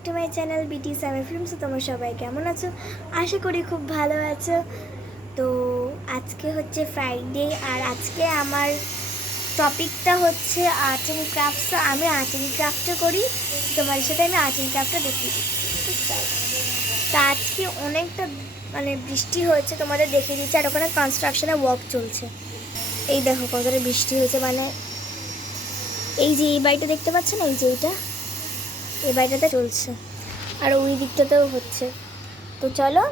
Back to my channel বিটি Sami films. তোমরা সবাই কেমন আছো? আশা করি খুব ভালো আছো। তো আজকে হচ্ছে ফ্রাইডে, আর আজকে আমার টপিকটা হচ্ছে আর্ট অ্যান্ড ক্রাফটস। আমি আর্ট অ্যান্ড ক্রাফটও করি, তোমার সাথে আমি আর্ট অ্যান্ড ক্রাফটটা দেখিয়ে দিচ্ছি। তা আজকে অনেকটা বৃষ্টি হয়েছে, তোমাদের দেখিয়ে দিচ্ছি। আর ওখানে কনস্ট্রাকশনের ওয়ার্ক চলছে। এই দেখো কতটা বৃষ্টি হয়েছে, এই যে এই বাড়িটা দেখতে পাচ্ছ না, এই যে এই বাড়িটাতে চলছে, আর ওই দিকটাতেও হচ্ছে। তো চলো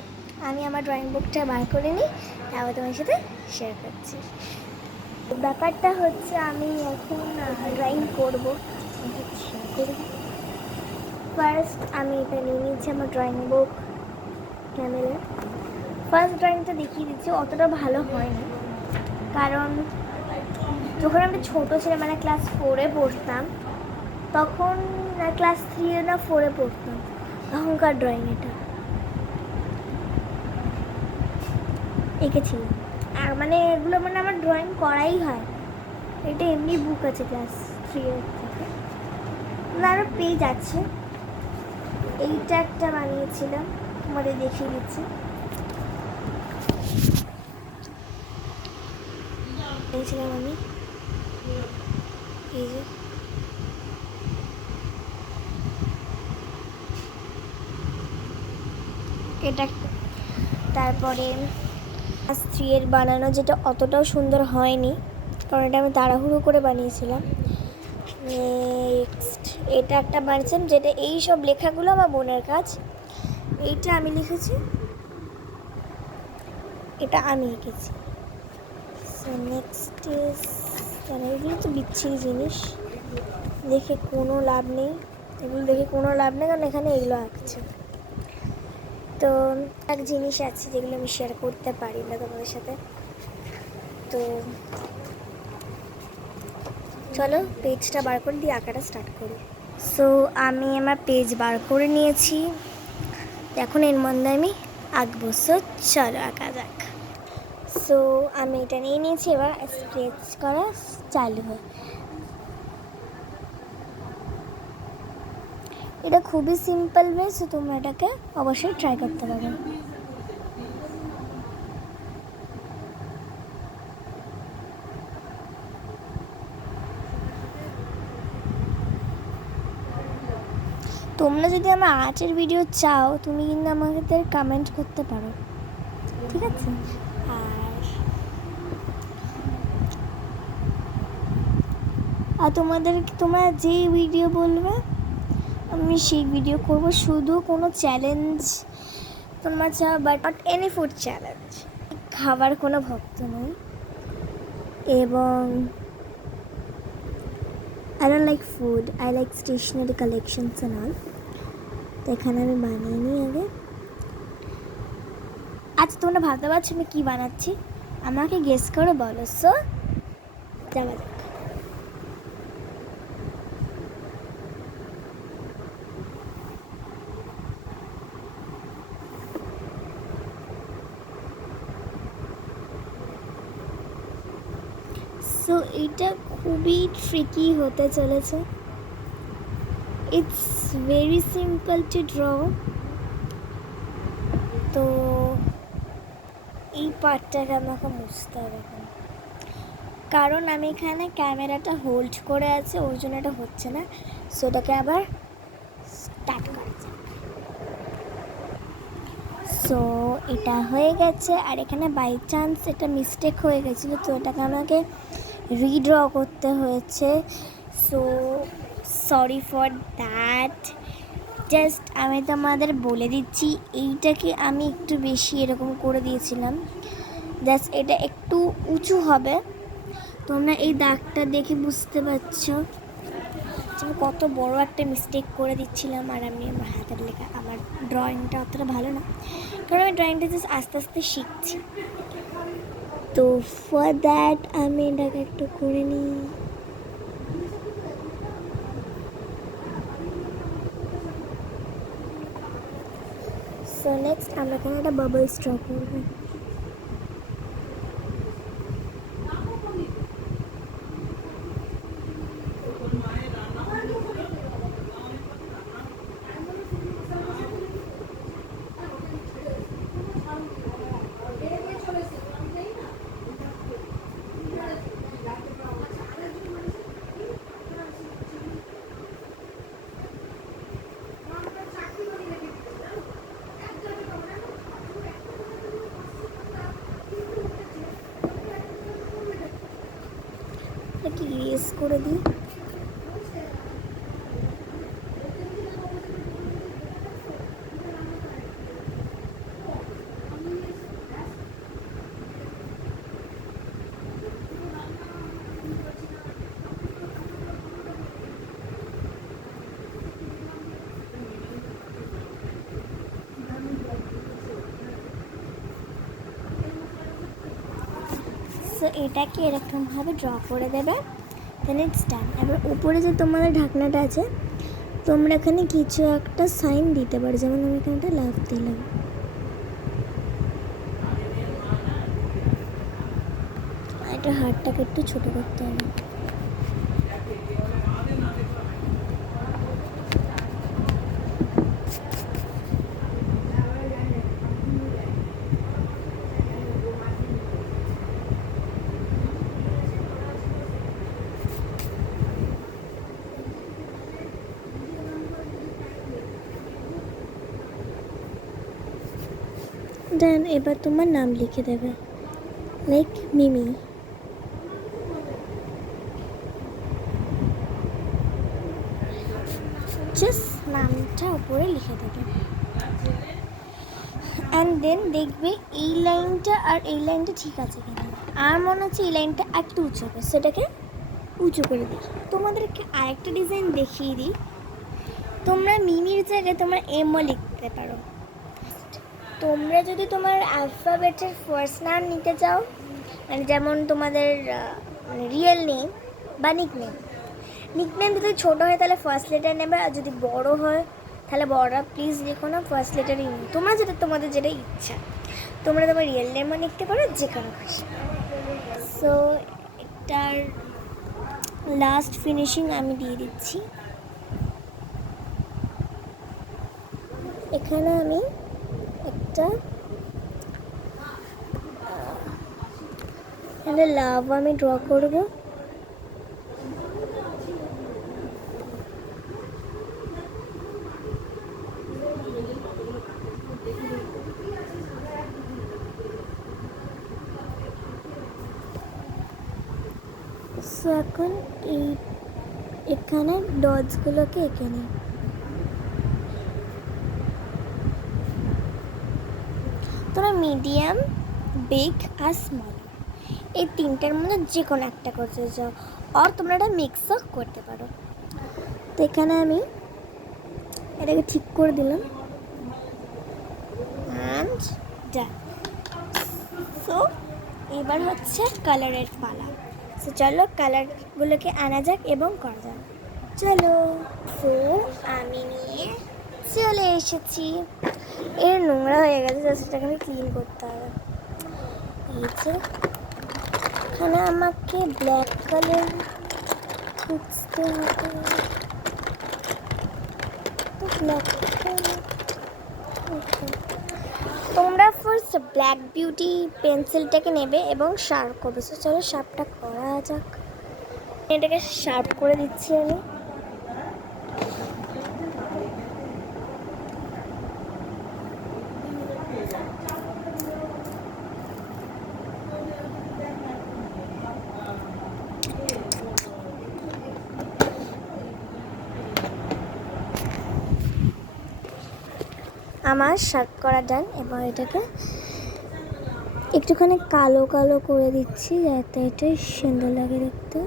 আমি আমার ড্রয়িং বুকটা বার করে নিই, তারপর তোমার সাথে শেয়ার করছি। ব্যাপারটা হচ্ছে আমি এখন ড্রয়িং করবো। ফার্স্ট আমি এটা নিয়ে নিয়েছি আমার ড্রয়িং বুক ক্যামেরা। ফার্স্ট ড্রয়িংটা দেখিয়ে দিচ্ছি, অতটা ভালো হয়নি, কারণ যখন আমি ছোটো ছিলাম ক্লাস 4-এ পড়তাম, তখন ক্লাস 3-এ না 4-এ পড়তাম, তখনকার ড্রয়িং এটা এঁকেছিলাম। আর এগুলো আমার ড্রয়িং করাই হয়। এটা এমনি বুক আছে ক্লাস 3-এর থেকে, আরও পেজ আছে। এইটা একটা বানিয়েছিলাম, তোমাদের দেখিয়ে দিচ্ছি। বানিয়েছিলাম আমি এই যে এটা। তারপরে ক্লাস 3-এর বানানো, যেটা অতটাও সুন্দর হয়নি, কারণ এটা আমি তাড়াহুড়ো করে বানিয়েছিলাম। নেক্সট এটা একটা বানিয়েছিলাম, যেটা এই সব লেখাগুলো আমার বোনের কাজ। এইটা আমি লিখেছি, এটা আমি এঁকেছি। সো নেক্সট এগুলো তো বিচ্ছিরি জিনিস, দেখে কোনো লাভ নেই। কারণ এখানে এগুলো আঁকছে। তো এক জিনিস আছে যেগুলো আমি শেয়ার করতে পারি না তোমাদের সাথে। তো চলো পেজটা বার করে দিয়ে আঁকাটা স্টার্ট করি। সো আমি আমার পেজ বার করে নিয়েছি, এখন এর মধ্যে আমি আঁকবো। সো চলো আঁকা যাক। সো আমি এটা নিয়ে নিয়েছি, এবার স্কেচ করা চালু হয়। এটা খুবই সিম্পল ওয়ে, সো তোমরা এটাকে অবশ্যই ট্রাই করতে পারো। তোমরা যদি আমার আর্টের ভিডিও চাও, তুমি কিন্তু আমাদের কমেন্ট করতে পারো, ঠিক আছে? আর তোমরা যে ভিডিও বলবে আমি সেই ভিডিও করব। শুধু কোনো চ্যালেঞ্জ তোমরা চাও, but not any food challenge. খাবার কোনো ভক্ত নই, এবং I don't like food, I like stationery collections and all. তো এখানে আমি বানিয়ে নিই আগে। আচ্ছা, তোমরা ভাবতে পারছো আমি কী বানাচ্ছি? আমাকে গেস করে বলো। সো যাওয়া যাক। সো এটা খুবই ট্রিকি হতে চলেছে। It's very simple to draw. তো এই পার্টটাকে আমাকে মুছতে হবে, কারণ আমি এখানে ক্যামেরাটা হোল্ড করে আছে, ওর জন্য এটা হচ্ছে না। সো এটাকে আবার স্টার্ট করা যাক। সো এটা হয়ে গেছে, আর এখানে বাই চান্স এটা মিস্টেক হয়ে গেছিলো, তো এটাকে আমাকে রিড্র করতে হয়েছে। So sorry for that. Just আমি তোমাদের বলে দিচ্ছি, এইটাকে আমি একটু বেশি এরকম করে দিয়েছিলাম। জাস্ট এটা একটু উঁচু হবে। তোমরা এই দাগটা দেখে বুঝতে পারছো আমি কত বড় একটা মিস্টেক করে দিচ্ছিলাম। আর আমি আমার হাতের লেখা, আমার ড্রয়িংটা অতটা ভালো না, কারণ আমি ড্রয়িংটা জাস্ট আস্তে আস্তে শিখছি। তো ফর দ্যাট আমি এটাকে একটু করে নিই। সো নেক্সট আমরা এখানে একটা বাবল স্ট্র করবো। করে দিই। সো এটাকে এরকমভাবে ড্র করে দেবে, দেন ইটস ডান। এবার উপরে যে তোমাদের ঢাকনাটা আছে, তোমরা এখানে কিছু একটা সাইন দিতে পারো, যেমন আমি এখানে একটা লাভ দিলাম। এটা হাতটাকে একটু ছোটো করতে হবে। দেন এবার তোমার নাম লিখে দেবে, লাইক মিমি। জাস্ট নামটা উপরে লিখে দেবে। অ্যান্ড দেন দেখবে এই লাইনটা আর এই লাইনটা ঠিক আছে কিনা। আর মনে হচ্ছে এই লাইনটা একটু উঁচু হবে, সেটাকে উঁচু করে দিই। তোমাদেরকে আরেকটা ডিজাইন দেখিয়ে দিই। তোমরা মিমির জায়গায় তোমরা এমও লিখতে পারো। তোমরা যদি তোমার অ্যালফাবেটের ফার্স্ট নাম নিতে চাও, মানে যেমন তোমাদের মানে রিয়েল নেম বা নিকনেম, নিকনেম যদি ছোটো হয় তাহলে ফার্স্ট লেটার নেবে, আর যদি বড় হয় তাহলে বড়রা প্লিজ লিখো না, ফার্স্ট লেটারই নিও। তোমরা যেটা তোমাদের যেটা ইচ্ছা, তোমরা তোমার রিয়েল নেমও লিখতে পারো, যে কোনো খুশি। সো এটার লাস্ট ফিনিশিং আমি দিয়ে দিচ্ছি। এখানে আমি একটা লাভ আমি ড্র করব। সো এখন এখানে ডটসগুলোকে এঁকে নিই। তোমরা মিডিয়াম, বিগ আর স্মল এই তিনটার মধ্যে যে কোনো একটা করতে চাও, আর তোমরা এটা মিক্সও করতে পারো। তো এখানে আমি এটাকে ঠিক করে দিলাম, অ্যান্ড ডান। সো এবার হচ্ছে কালারের পালা। সো চলো কালারগুলোকে আনা যাক এবং করা যাক, চলো। সো আমি নিয়ে চলে এসেছি। এর নোংরা হয়ে গেছে, জাস্ট এটাকে আমি ক্লিন করতে হবে। এই যে এখানে আমাকে ব্ল্যাক কালার খুঁজতে হবে, তো ব্ল্যাক কালার। তোমরা ফার্স্ট ব্ল্যাক বিউটি পেন্সিলটাকে নেবে এবং শার্প করবে। সো চলো শার্পটা করা যাক। এটাকে শার্প করে দিচ্ছি আমি। আমার শার্প করা ডান। এবার এটাকে একটুখানি কালো কালো করে দিচ্ছি, যাতে এটা সুন্দর লাগে দেখতে।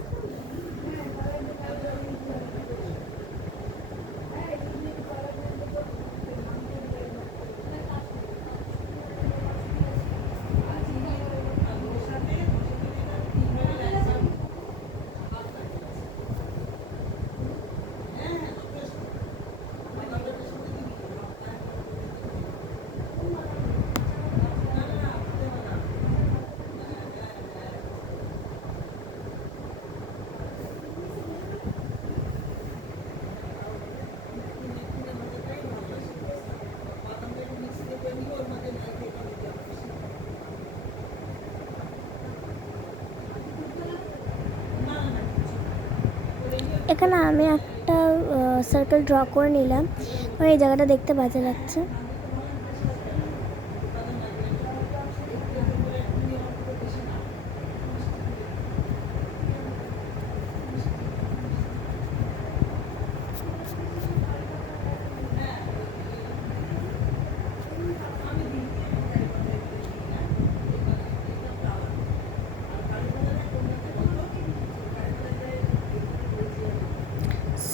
এখানে আমি একটা সার্কেল ড্র করে নিলাম, কারণ এই জায়গাটা দেখতে বাজে লাগছে।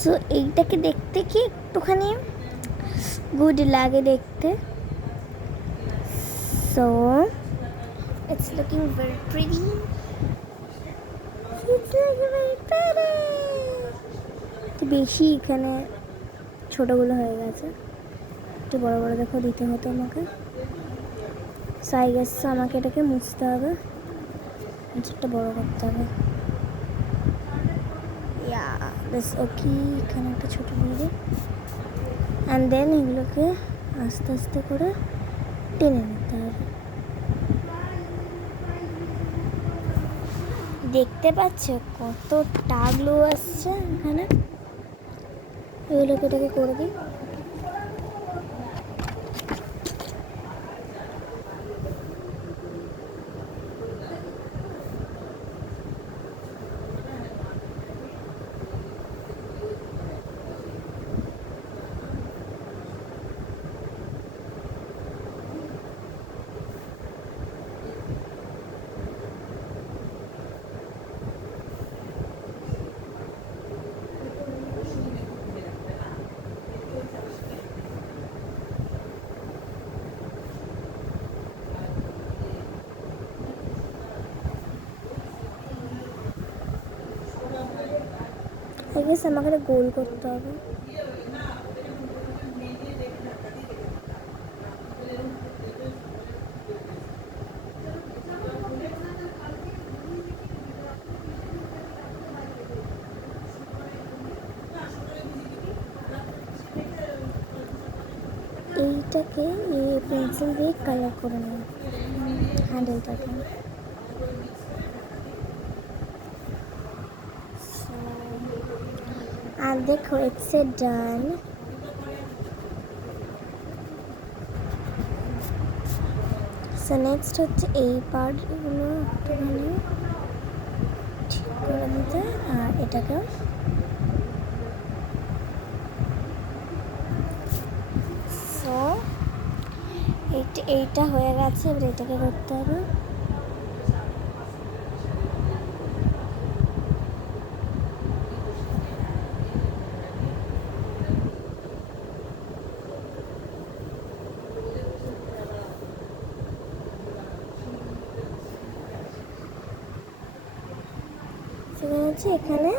সো এইটাকে দেখতে কি একটুখানি গুড লাগে দেখতে। So it's looking very pretty, বেশি এখানে ছোটোগুলো হয়ে গেছে, একটু বড় বড় দেখো দিতে হতো আমাকে। সাই গেছে, আমাকে এটাকে মুছতে হবে, একটা বড় করতে হবে। ওকে, এখানে একটা ছোটো দিয়ে দিই, অ্যান্ড দেন এগুলোকে আস্তে আস্তে করে টেনে নিতে হবে। দেখতে পাচ্ছ কতটা গ্লো আসছে এখানে। এগুলোকে এটাকে করে দিই। আমাকে গোল করতে হবে। এইটাকে এই পেন্সিল দিয়ে কালার করে নেব হ্যান্ডেলটাকে। আর দেখো ইটস ডান। সো নেক্সট হচ্ছে এই পার্টগুলো একটুখানি ঠিক করে দিতে, আর এটাকেও সো এইটা হয়ে গেছে, এবার এটাকে করতে হবে। সেখানে হচ্ছে এখানে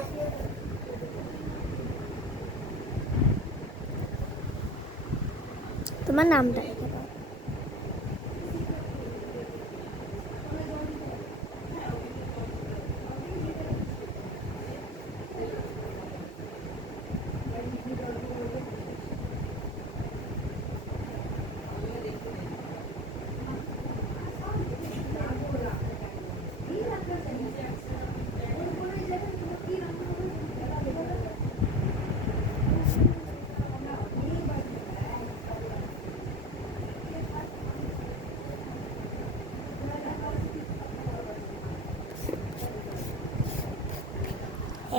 তোমার নামটা লিখে দাও।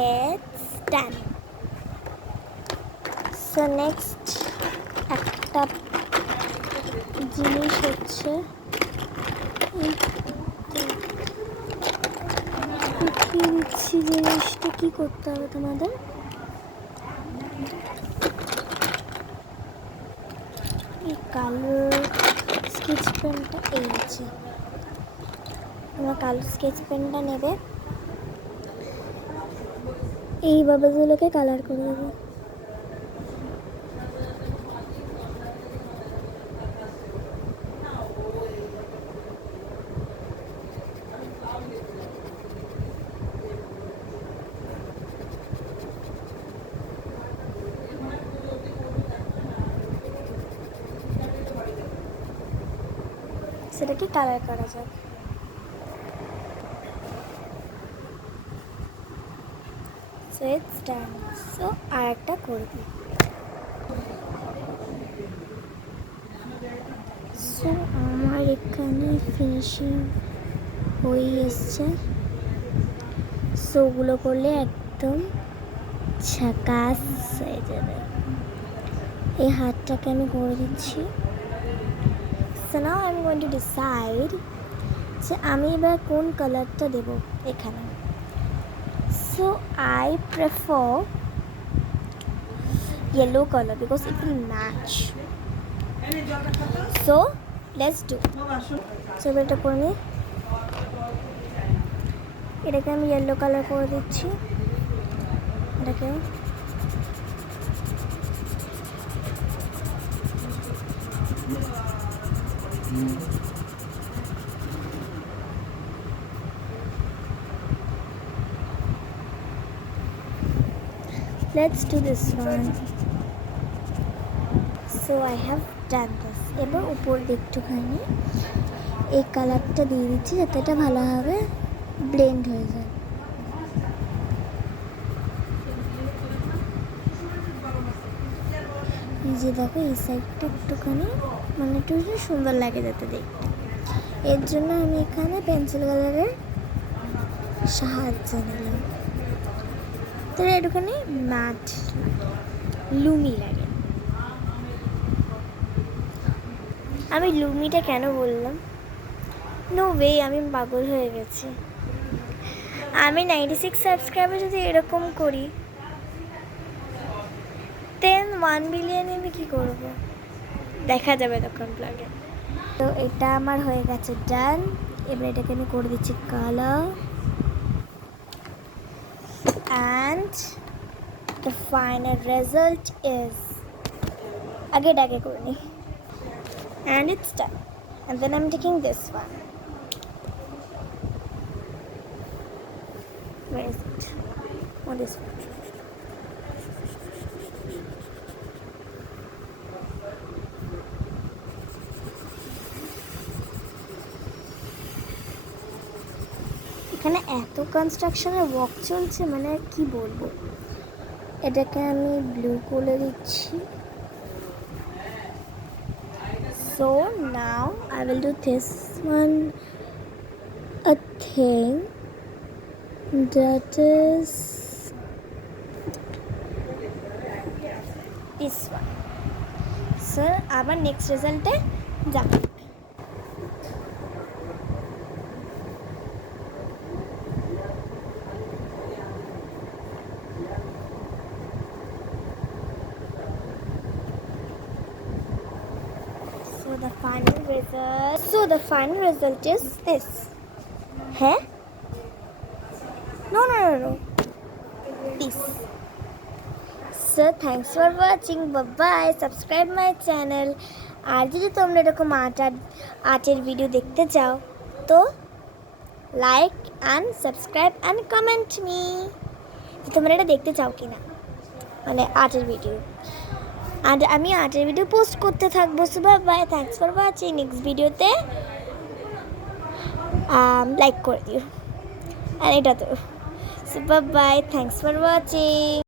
It's done. So next একটা জিনিস হচ্ছে জিনিসটা কি করতে হবে তোমাদের। এই কালো স্কেচ পেনটা এই আছে, তোমরা কালো স্কেচ পেনটা নেবে, এই বাবাগুলোকে কালার করে দেবে। সেটাকে কালার করা যাক। So it's done. সো আর একটা করে দিই। সো আমার এখানে ফিনিশিং হয়ে এসছে। সো ওগুলো করলে একদম ঝাকাস হয়ে যাবে। এই হাতটাকে আমি করে দিচ্ছি। So now I am going to decide যে আমি এবার কোন কালারটা দেবো এখানে। So I prefer yellow color because it will match. So let's do. So এটা করে নিই, এটাকে আমি ইয়েলো কালার করে দিচ্ছি। এটাকে let's do this one. So I have done this. এবার উপর দিয়ে একটুখানি এই কালারটা দিয়ে দিচ্ছি যাতে এটা ভালোভাবে ব্লেন্ড হয়ে যায়। এই যে দেখো এই সাইডটা একটুখানি মানে একটু সুন্দর লাগে যাতে দেখতে, এর জন্য আমি এখানে পেন্সিল কালারের সাহায্য নিলাম। তো একটুখানি ম্যাট লুমি লাগে। আমি লুমিটা কেন বললাম, নো ওয়ে, আমি পাগল হয়ে গেছি। আমি 96 সাবস্ক্রাইবার যদি এরকম করি দেন 1 বিলিয়ন আমি কী করবো, দেখা যাবে তখন ব্লগে। তো এটা আমার হয়ে গেছে ডান। এবার এটাকে আমি করে দিচ্ছি colour and the final result is আগে এটাকে করে নিই and it's done. And then I'm taking this one. Where is it? Oh, this one. এখানে এত কনস্ট্রাকশনের ওয়ার্ক চলছে মানে আর কি বলবো। এটাকে আমি ব্লু করে দিচ্ছি। So now I will do this one, a thing that is this one. So আবার নেক্সট রেজাল্টে যাব। So the final result is this. Huh? No. This. So thanks for watching. Bye bye. Subscribe my channel. আর যদি তোমরা এরকম আর্টের video দেখতে চাও তো like and subscribe and comment me যে তোমরা এটা দেখতে চাও কি না, মানে আর্টের ভিডিও। আর আমি আর্টের ভিডিও পোস্ট করতে থাকবো। So bye bye, thanks for watching. Next ভিডিওতে লাইক করে দিও আর এটা তো। So bye bye, thanks for watching.